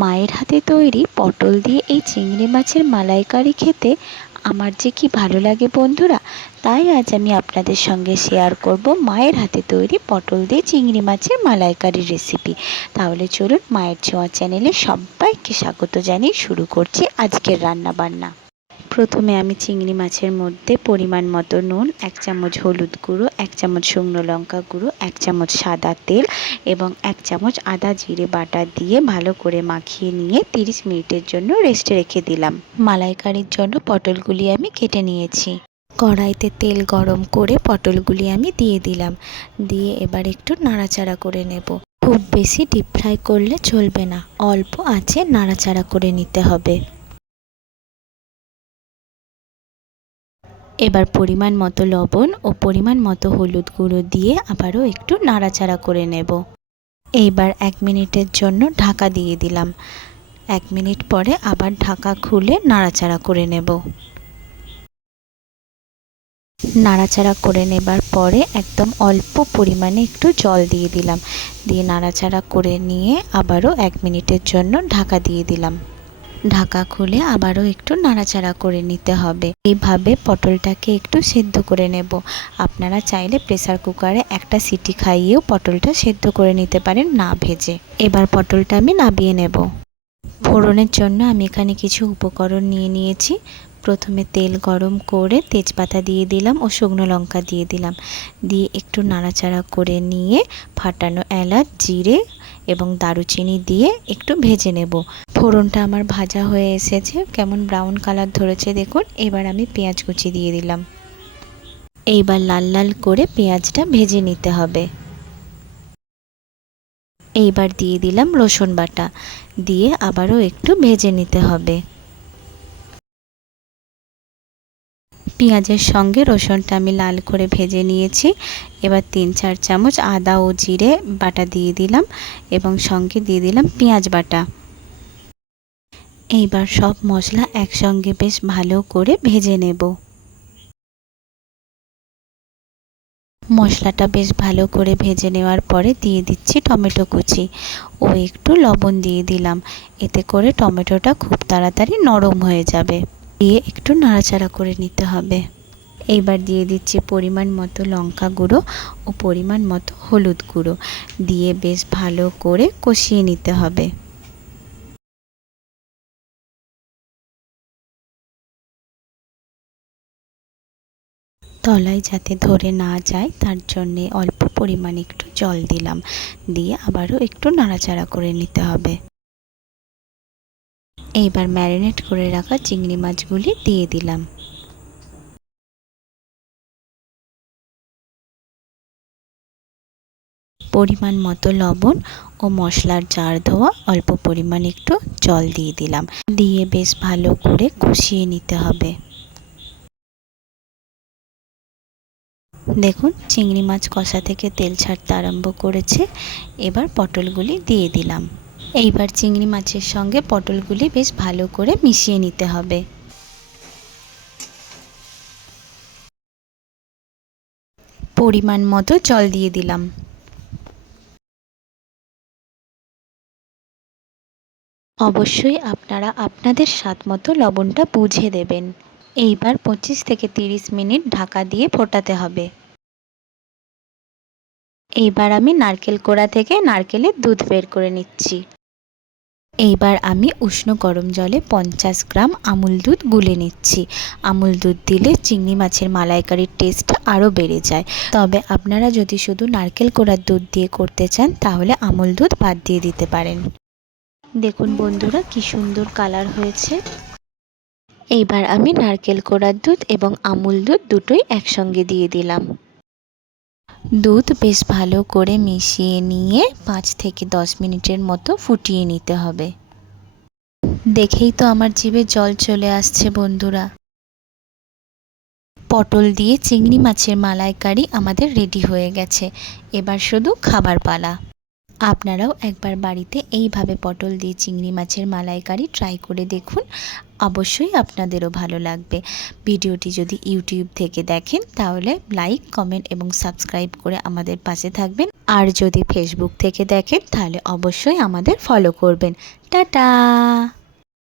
মায়ের হাতে তৈরি পটল দিয়ে এই চিংড়ি মাছের মালাইকারি খেতে আমার যে কি ভালো লাগে বন্ধুরা। তাই আজ আমি আপনাদের সঙ্গে শেয়ার করব মায়ের হাতে তৈরি পটল দিয়ে চিংড়ি মাছের মালাইকারির রেসিপি। তাহলে চলুন মায়ের ছোঁয়া চ্যানেলে সবাইকে স্বাগত জানিয়ে শুরু করছি আজকের রান্না বান্না। প্রথমে আমি চিংড়ি মাছের মধ্যে পরিমাণ মতো নুন, 1 চামচ হলুদ গুঁড়ো, 1 চামচ শুকনো লঙ্কা গুঁড়ো, 1 চামচ সাদা তেল এবং 1 চামচ আদা জিরে বাটা দিয়ে ভালো করে মাখিয়ে নিয়ে 30 মিনিটের জন্য রেস্টে রেখে দিলাম। মালাইকারির জন্য পটলগুলি আমি কেটে নিয়েছি। কড়াইতে তেল গরম করে পটলগুলি আমি দিয়ে দিলাম। দিয়ে এবার একটু নাড়াচাড়া করে নেব। খুব বেশি ডিপ ফ্রাই করলে চলবে না, অল্প আঁচে নাড়াচাড়া করে নিতে হবে। এবার পরিমাণ মতো লবণ ও পরিমাণ মতো হলুদ গুঁড়ো দিয়ে আবারও একটু নাড়াচাড়া করে নেব। এইবার 1 মিনিটের জন্য ঢাকা দিয়ে দিলাম। 1 মিনিট পরে আবার ঢাকা খুলে নাড়াচাড়া করে নেব। নাড়াচাড়া করে নেবার পরে একদম অল্প পরিমাণে একটু জল দিয়ে দিলাম। দিয়ে নাড়াচাড়া করে নিয়ে আবারও 1 মিনিটের জন্য ঢাকা দিয়ে দিলাম। ঢাকা খুলে আবারও একটু নাড়াচাড়া করে নিতে হবে। এইভাবে পটলটাকে একটু সেদ্ধ করে নেব। আপনারা চাইলে প্রেসার কুকারে একটা সিটি খাইয়েও পটলটা সেদ্ধ করে নিতে পারেন না ভেজে। এবার পটলটা আমি নামিয়ে নেব। ফোড়নের জন্য আমি এখানে কিছু উপকরণ নিয়ে নিয়েছি। প্রথমে তেল গরম করে তেজপাতা দিয়ে দিলাম ও শুকনো লঙ্কা দিয়ে দিলাম। দিয়ে একটু নাড়াচাড়া করে নিয়ে ফাটানো এলাচ, জিরে এবং দারুচিনি দিয়ে একটু ভেজে নেব। ফোড়নটা আমার ভাজা হয়ে এসেছে, কেমন ব্রাউন কালার ধরেছে দেখুন। এবার আমি পেঁয়াজ কুচি দিয়ে দিলাম। এইবার লাল লাল করে পেঁয়াজটা ভেজে নিতে হবে। এইবার দিয়ে দিলাম রসুন বাটা, দিয়ে আবারও একটু ভেজে নিতে হবে। পেঁয়াজের সঙ্গে রসুনটা আমি লাল করে ভেজে নিয়েছি। এবার 3-4 চামচ আদা ও জিরে বাটা দিয়ে দিলাম এবং সঙ্গে দিয়ে দিলাম পেঁয়াজ বাটা। এইবার সব মশলা একসঙ্গে বেশ ভালো করে ভেজে নেব। মশলাটা বেশ ভালো করে ভেজে নেওয়ার পরে দিয়ে দিচ্ছি টমেটো কুচি ও একটু লবণ দিয়ে দিলাম। এতে করে টমেটোটা খুব তাড়াতাড়ি নরম হয়ে যাবে। দিয়ে একটু নাড়াচাড়া করে নিতে হবে। এইবার দিয়ে দিচ্ছি পরিমাণ মতো লঙ্কা গুঁড়ো ও পরিমাণ মতো হলুদ গুঁড়ো দিয়ে বেশ ভালো করে কষিয়ে নিতে হবে। তলায় যাতে ধরে না যায় তার জন্যে অল্প পরিমাণে একটু জল দিলাম। দিয়ে আবারও একটু নাড়াচাড়া করে নিতে হবে। এইবার ম্যারিনেট করে রাখা চিংড়ি মাছগুলি দিয়ে দিলাম। পরিমাণ মতো লবণ ও মশলার জার ধোয়া অল্প পরিমাণ একটু জল দিয়ে দিলাম। দিয়ে বেশ ভালো করে কষিয়ে নিতে হবে। দেখুন চিংড়ি মাছ কষা থেকে তেল ছাড়তে আরম্ভ করেছে। এবার পটলগুলি দিয়ে দিলাম। এইবার চিংড়ি মাছের সঙ্গে পটলগুলি বেশ ভালো করে মিশিয়ে নিতে হবে। পরিমাণ মতো জল দিয়ে দিলাম। অবশ্যই আপনারা আপনাদের স্বাদ মতো লবণটা বুঝে দেবেন। এইবার 25 থেকে 30 মিনিট ঢাকা দিয়ে ফোটাতে হবে। এইবার আমি নারকেল কোড়া থেকে নারকেলের দুধ বের করে নিচ্ছি। এইবার আমি উষ্ণ গরম জলে 50 গ্রাম আমুল দুধ গুলে নিচ্ছি। আমুল দুধ দিলে চিংড়ি মাছের মালাইকারির টেস্ট আরও বেড়ে যায়। তবে আপনারা যদি শুধু নারকেল কোড়ার দুধ দিয়ে করতে চান তাহলে আমুল দুধ বাদ দিয়ে দিতে পারেন। দেখুন বন্ধুরা কি সুন্দর কালার হয়েছে। এইবার আমি নারকেল কোড়ার দুধ এবং আমুল দুধ দুটোই একসঙ্গে দিয়ে দিলাম। দুধ বেশ ভালো করে মিশিয়ে নিয়ে 5 থেকে 10 মিনিটের মতো ফুটিয়ে নিতে হবে। দেখেই তো আমার জিভে জল চলে আসছে বন্ধুরা। পটল দিয়ে চিংড়ি মাছের মালাইকারি আমাদের রেডি হয়ে গেছে। এবার শুধু খাবার পালা। আপনারাও একবার বাড়িতে এইভাবে পটল দিয়ে চিংড়ি মাছের মালাইকারি ট্রাই করে দেখুন, অবশ্যই আপনাদেরও ভালো লাগবে। ভিডিওটি যদি ইউটিউব থেকে দেখেন তাহলে লাইক, কমেন্ট এবং সাবস্ক্রাইব করে আমাদের পাশে থাকবেন। আর যদি ফেসবুক থেকে দেখেন তাহলে অবশ্যই আমাদের ফলো করবেন। টাটা।